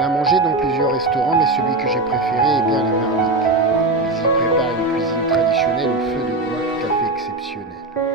On a mangé dans plusieurs restaurants, mais celui que j'ai préféré est bien la marmite. Ils y préparent une cuisine traditionnelle au feu de bois tout à fait exceptionnelle.